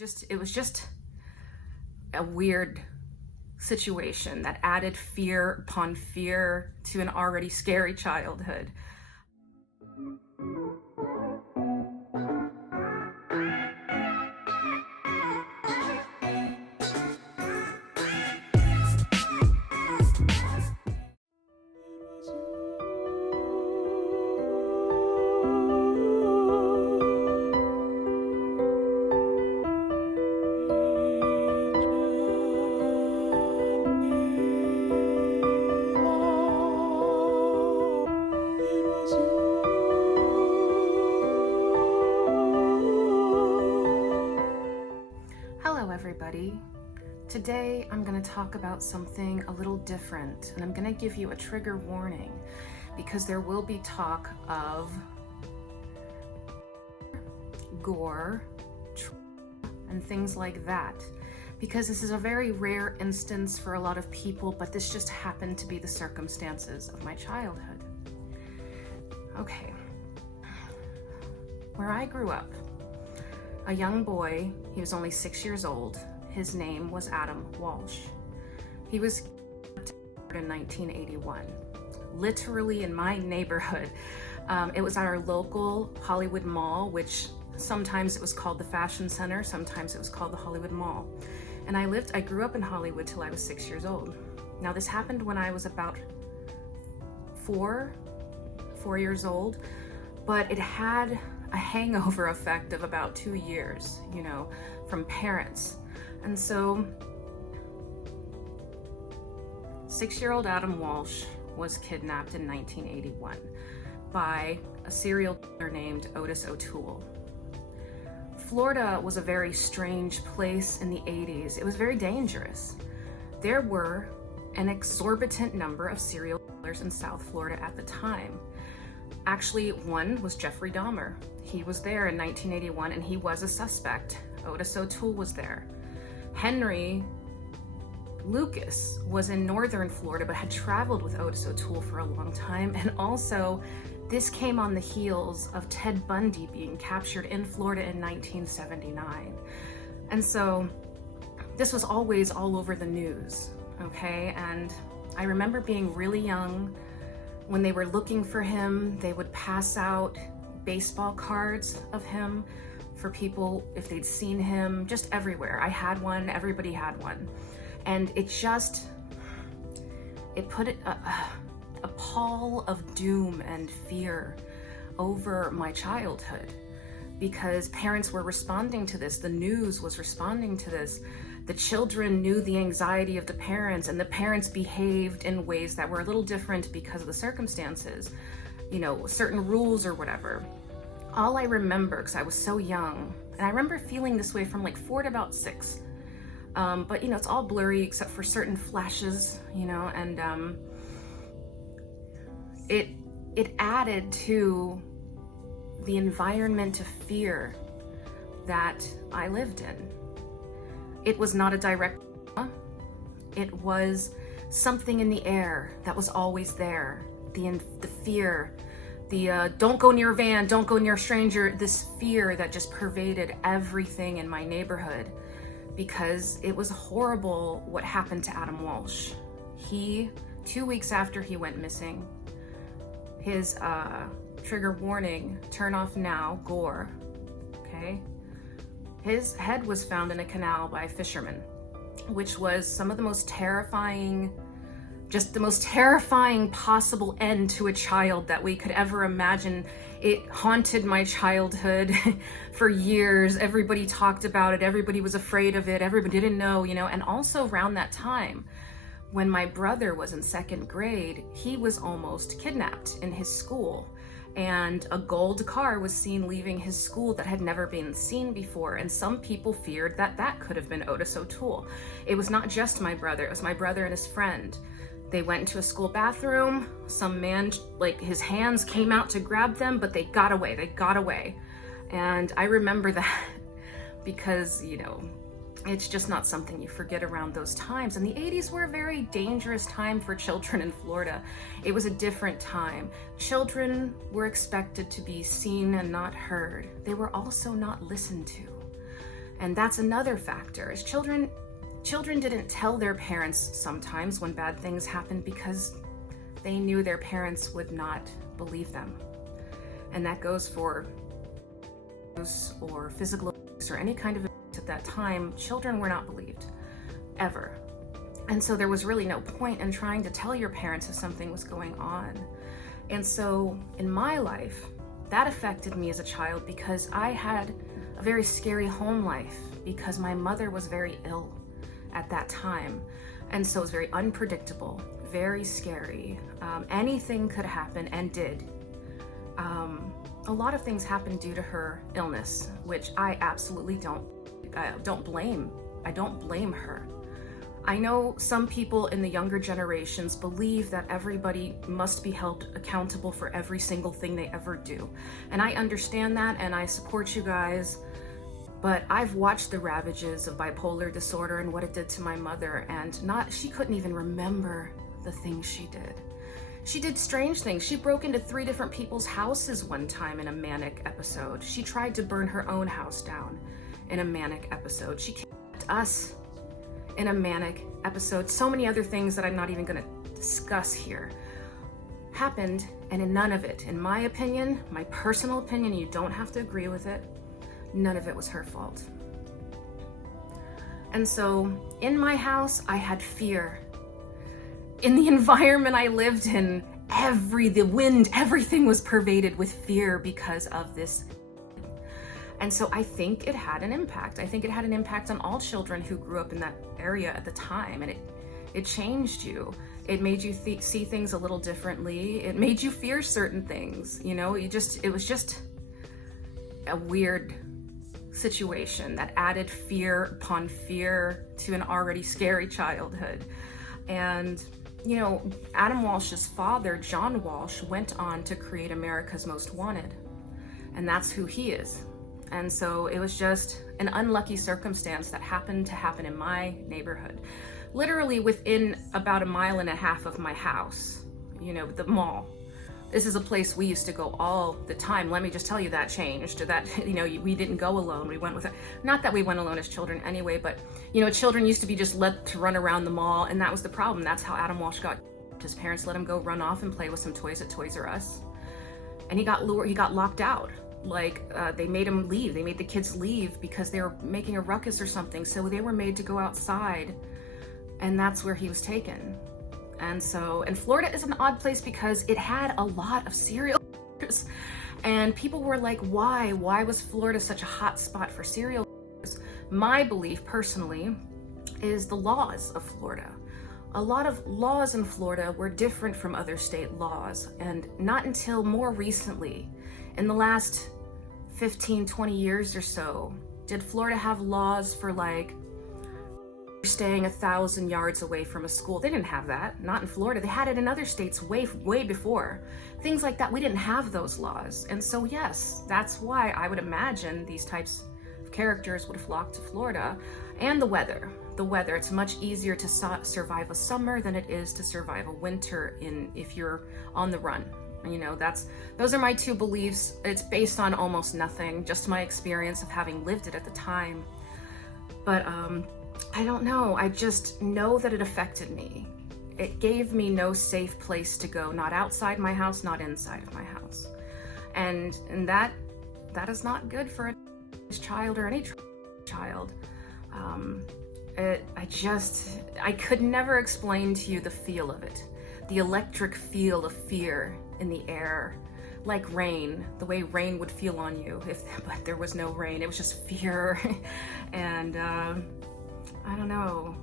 it was just a weird situation that added fear upon fear to an already scary childhood. Hello everybody. Today I'm going to talk about something a little different, and I'm going to give you a trigger warning because there will be talk of gore and things like that, because this is a very rare instance for a lot of people, but this just happened to be the circumstances of my childhood. Okay, where I grew up, a young boy, he was only 6 years old. His name was Adam Walsh. He was in 1981, literally in my neighborhood. It was at our local Hollywood Mall, which sometimes it was called the Fashion Center, sometimes it was called the Hollywood Mall. And I grew up in Hollywood till I was 6 years old. Now this happened when I was about four years old, but it had a hangover effect of about 2 years, you know, from parents. And so 6-year-old Adam Walsh was kidnapped in 1981 by a serial killer named Otis O'Toole. Florida was a very strange place in the 80s. It was very dangerous. There were an exorbitant number of serial killers in South Florida at the time. Actually, one was Jeffrey Dahmer. He was there in 1981 and he was a suspect. Otis O'Toole was there. Henry Lucas was in northern Florida but had traveled with Otis O'Toole for a long time, and also this came on the heels of Ted Bundy being captured in Florida in 1979. And so this was always all over the news, okay? And I remember being really young. When they were looking for him, they would pass out baseball cards of him for people if they'd seen him, just everywhere. I had one, everybody had one. And it put a pall of doom and fear over my childhood, because parents were responding to this, the news was responding to this, the children knew the anxiety of the parents, and the parents behaved in ways that were a little different because of the circumstances, you know, certain rules or whatever. All I remember, because I was so young, and I remember feeling this way from like 4 to about 6, but you know, it's all blurry except for certain flashes, you know, and it added to the environment of fear that I lived in. It was not a direct, it was something in the air that was always there. The fear, the don't go near a van, don't go near a stranger, this fear that just pervaded everything in my neighborhood, because it was horrible what happened to Adam Walsh. 2 weeks after he went missing, his trigger warning, turn off now, gore, okay? His head was found in a canal by fishermen, which was some of the most terrifying, just the most terrifying possible end to a child that we could ever imagine. It haunted my childhood for years. Everybody talked about it. Everybody was afraid of it. Everybody didn't know, you know, and also around that time, when my brother was in 2nd grade, he was almost kidnapped in his school. And a gold car was seen leaving his school that had never been seen before. And some people feared that that could have been Otis O'Toole. It was not just my brother, it was my brother and his friend. They went into a school bathroom. Some man, like his hands came out to grab them, but they got away. And I remember that because, you know, it's just not something you forget around those times. And the 80s were a very dangerous time for children in Florida. It was a different time. Children were expected to be seen and not heard. They were also not listened to. And that's another factor, is children didn't tell their parents sometimes when bad things happened because they knew their parents would not believe them. And that goes for abuse or physical abuse or any kind of abuse at that time. Children were not believed, ever. And so there was really no point in trying to tell your parents if something was going on. And so in my life, that affected me as a child because I had a very scary home life because my mother was very ill at that time. And so it was very unpredictable, very scary. Anything could happen and did. A lot of things happened due to her illness, which I absolutely don't blame. I don't blame her. I know some people in the younger generations believe that everybody must be held accountable for every single thing they ever do. And I understand that and I support you guys, but I've watched the ravages of bipolar disorder and what it did to my mother, and she couldn't even remember the things she did. She did strange things. She broke into 3 different people's houses one time in a manic episode. She tried to burn her own house down in a manic episode. She kidnapped us in a manic episode. So many other things that I'm not even going to discuss here happened, and in none of it, in my opinion, my personal opinion, you don't have to agree with it, none of it was her fault. And so in my house, I had fear. In the environment I lived in, the wind, everything was pervaded with fear because of this. And so I think it had an impact. I think it had an impact on all children who grew up in that area at the time. And it changed you. It made you see things a little differently. It made you fear certain things. You know, it was just a weird situation that added fear upon fear to an already scary childhood. And, you know, Adam Walsh's father, John Walsh, went on to create America's Most Wanted. And that's who he is. And so it was just an unlucky circumstance that happened to happen in my neighborhood. Literally within about 1.5 miles of my house, you know, the mall. This is a place we used to go all the time. Let me just tell you, that changed. That, you know, we didn't go alone. We went with, not that we went alone as children anyway, but, you know, children used to be just let to run around the mall, and that was the problem. That's how Adam Walsh got, his parents let him go run off and play with some toys at Toys R Us. And he got locked out. Like, they made him leave. They made the kids leave because they were making a ruckus or something. So they were made to go outside, and that's where he was taken. And Florida is an odd place because it had a lot of serial killers. And people were like, why? Why was Florida such a hot spot for serial killers? My belief, personally, is the laws of Florida. A lot of laws in Florida were different from other state laws. And not until more recently, in the last 15, 20 years or so, did Florida have laws for, like, staying 1,000 yards away from a school. They didn't have that, not in Florida. They had it in other states way before. Things like that, we didn't have those laws. And so yes, that's why I would imagine these types of characters would flock to Florida. And the weather, it's much easier to survive a summer than it is to survive a winter if you're on the run. You know, those are my 2 beliefs. It's based on almost nothing, just my experience of having lived it at the time. But I don't know. I just know that it affected me. It gave me no safe place to go, not outside my house, not inside of my house. And that is not good for a child or any child. I could never explain to you the feel of it. The electric feel of fear in the air, like rain, the way rain would feel on you but there was no rain. It was just fear. And I don't know.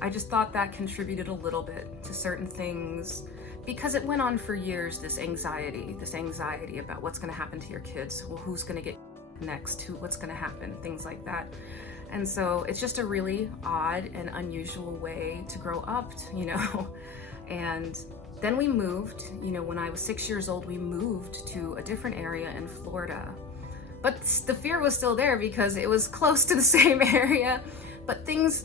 I just thought that contributed a little bit to certain things because it went on for years, this anxiety about what's going to happen to your kids. Well, who's going to get next? What's going to happen? Things like that. And so it's just a really odd and unusual way to grow up, you know. And then we moved, you know, when I was 6 years old, we moved to a different area in Florida. But the fear was still there because it was close to the same area. But things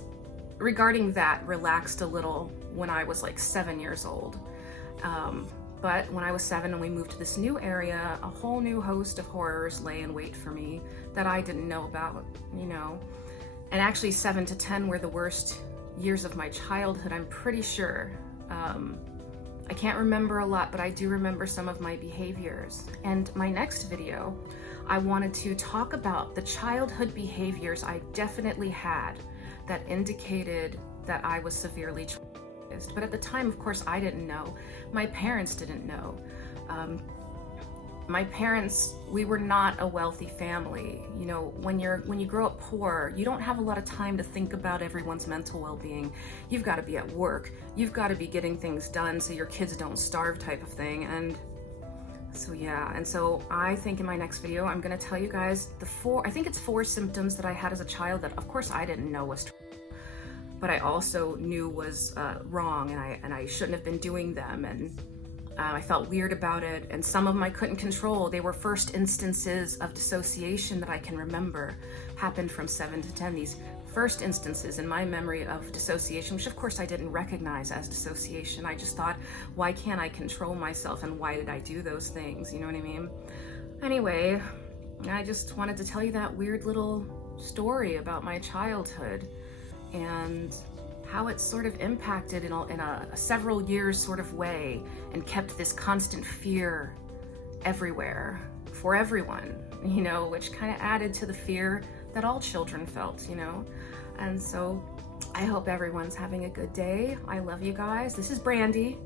regarding that relaxed a little when I was like 7 years old. But when I was 7 and we moved to this new area, a whole new host of horrors lay in wait for me that I didn't know about, you know. And actually 7 to 10 were the worst years of my childhood, I'm pretty sure. I can't remember a lot, but I do remember some of my behaviors. And my next video, I wanted to talk about the childhood behaviors I definitely had that indicated that I was severely traumatized. But at the time, of course, I didn't know. My parents didn't know. My parents, we were not a wealthy family. You know, when you grow up poor, you don't have a lot of time to think about everyone's mental well-being. You've got to be at work. You've got to be getting things done so your kids don't starve, type of thing. And so yeah, and so I think in my next video, I'm gonna tell you guys I think it's 4 symptoms that I had as a child that of course I didn't know was but I also knew was wrong, and I shouldn't have been doing them, and I felt weird about it, and some of them I couldn't control. They were first instances of dissociation that I can remember happened from 7 to 10. These first instances in my memory of dissociation, which of course I didn't recognize as dissociation. I just thought, why can't I control myself, and why did I do those things? You know what I mean? Anyway, I just wanted to tell you that weird little story about my childhood and how it sort of impacted in a several years sort of way and kept this constant fear everywhere for everyone, you know, which kind of added to the fear that all children felt, you know. And so I hope everyone's having a good day. I love you guys. This is Brandy.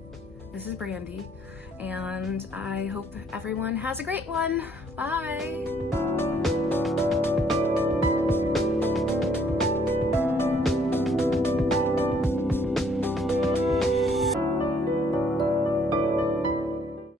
And I hope everyone has a great one. Bye.